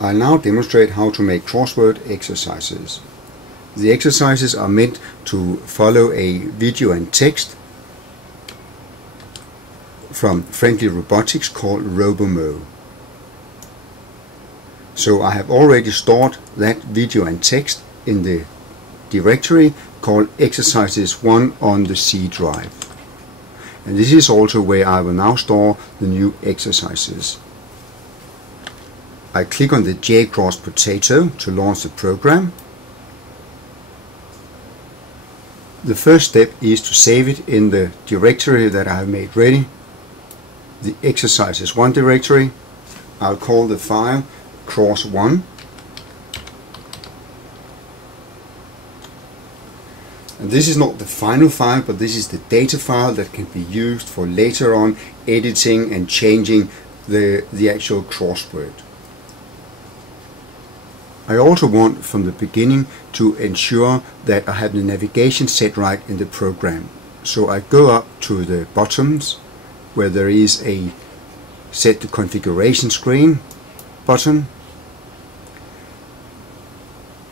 I'll now demonstrate how to make crossword exercises. The exercises are meant to follow a video and text from Friendly Robotics called RoboMo. So I have already stored that video and text in the directory called Exercises 1 on the C drive. And this is also where I will now store the new exercises. I click on the J cross potato to launch the program. The first step is to save it in the directory that I have made ready, the Exercises 1 directory. I'll call the file Cross1. And this is not the final file, but this is the data file that can be used for later on editing and changing the actual crossword. I also want from the beginning to ensure that I have the navigation set right in the program. So I go up to the buttons where there is a set the configuration screen button,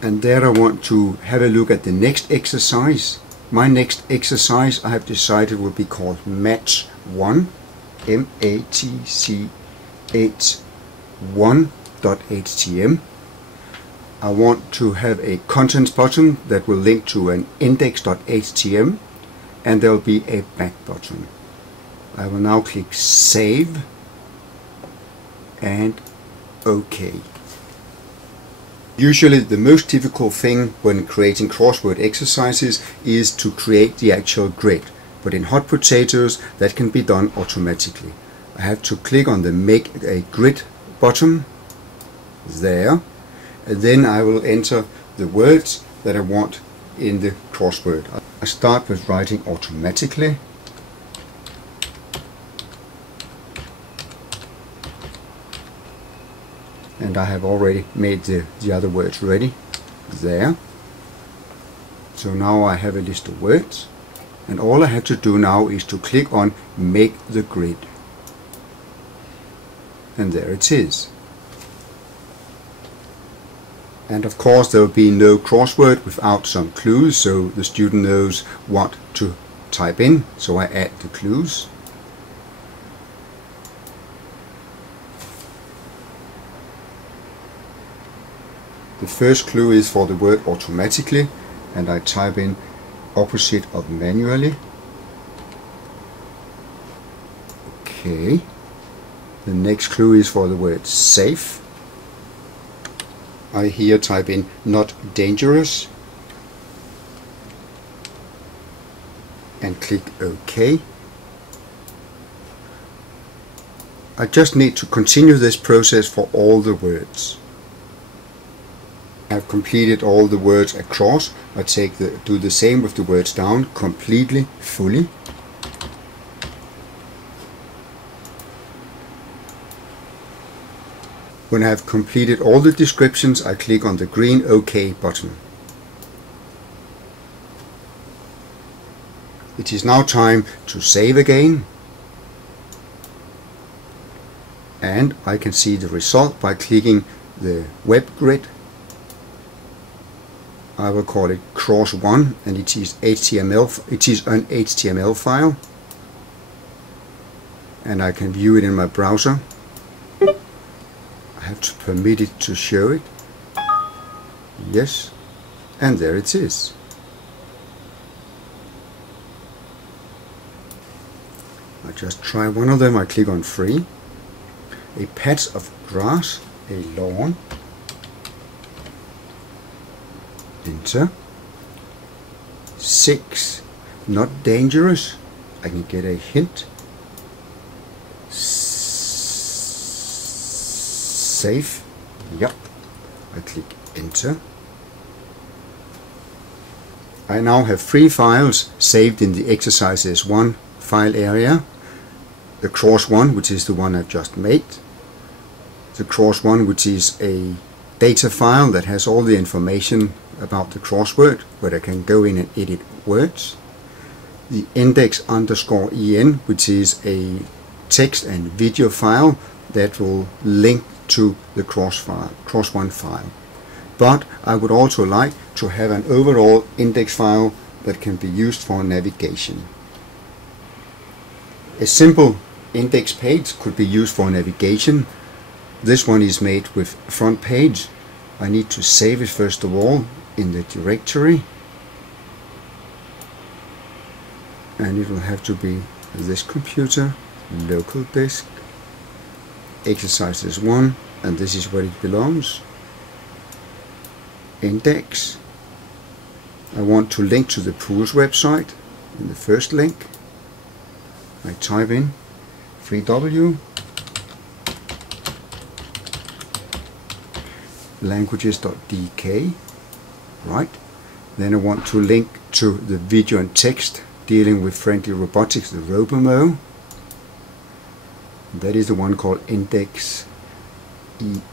and there I want to have a look at the next exercise. My next exercise I have decided will be called Match 1, match1.htm. I want to have a contents button that will link to an index.htm, and there will be a back button. I will now click Save and OK. Usually the most difficult thing when creating crossword exercises is to create the actual grid, but in Hot Potatoes that can be done automatically. I have to click on the Make a Grid button there, and then I will enter the words that I want in the crossword. I start with writing automatically. And I have already made the other words ready there. So now I have a list of words, and all I have to do now is to click on Make the Grid. And there it is. And of course there will be no crossword without some clues, so the student knows what to type in. So I add the clues. The first clue is for the word automatically, and I type in opposite of manually. Okay. The next clue is for the word safe. I here type in not dangerous and click OK. I just need to continue this process for all the words. I have completed all the words across. I do the same with the words down, completely, fully. When I have completed all the descriptions, I click on the green OK button. It is now time to save again. And I can see the result by clicking the web grid. I will call it Cross1, and it is HTML. It is an HTML file, and I can view it in my browser. I have to permit it to show it. Yes, and there it is. I just try one of them. I click on free. A patch of grass, a lawn. Enter. 6. Not dangerous. I can get a hint. Safe. Yep. I click enter. I now have 3 files saved in the Exercises 1 file area. The Cross1, which is the one I've just made. The Cross1, which is a data file that has all the information about the crossword, where I can go in and edit words. The index_en, which is a text and video file that will link to the Cross1 file. But I would also like to have an overall index file that can be used for navigation. A simple index page could be used for navigation. This one is made with front page. I need to save it first of all in the directory, and it will have to be this computer, local disk, exercises 1, and this is where it belongs. Index. I want to link to the pools website. In the first link I type in freew languages.dk, right? Then I want to link to the video and text dealing with friendly robotics, the RoboMo. That is the one called index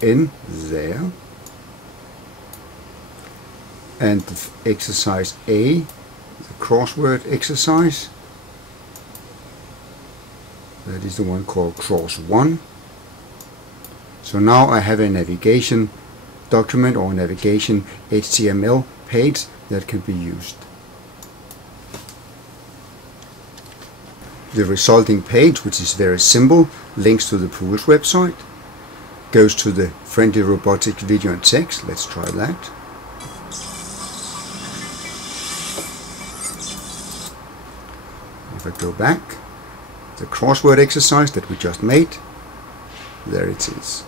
en there. And the exercise A, the crossword exercise, that is the one called Cross1. So now I have a navigation document or navigation HTML page that can be used. The resulting page, which is very simple, links to the pools website, goes to the friendly robotics video and text. Let's try that. If I go back, the crossword exercise that we just made, there it is.